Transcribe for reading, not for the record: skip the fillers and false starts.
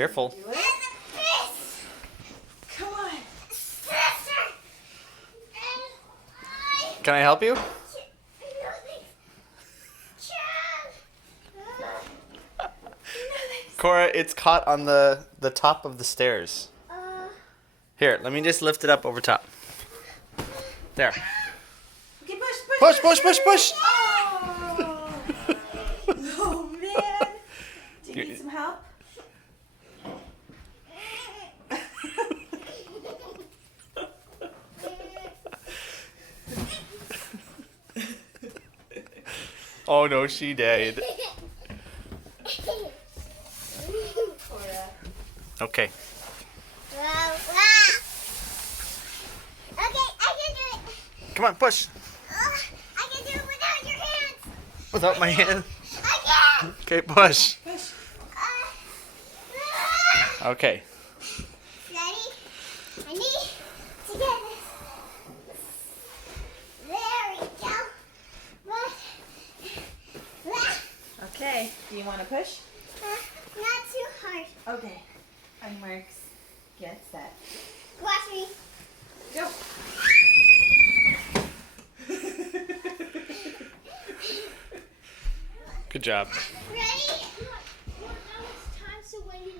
Careful. Do it. Come on. Can I help you? Cora, it's caught on the top of the stairs. Here, let me just lift it up over top. There. Okay, Push, push, push, push. Oh, oh man. Do you need some help? Oh no, she died. Cora. Okay. Okay, I can do it. Come on, push. I can do it without your hands. Without my hand. I can. Okay, push. Push. Okay. Ready? I need to get this. There we go. Okay. Do you want to push? Not too hard. Okay. On marks. Get set. Watch me. Go. Good job.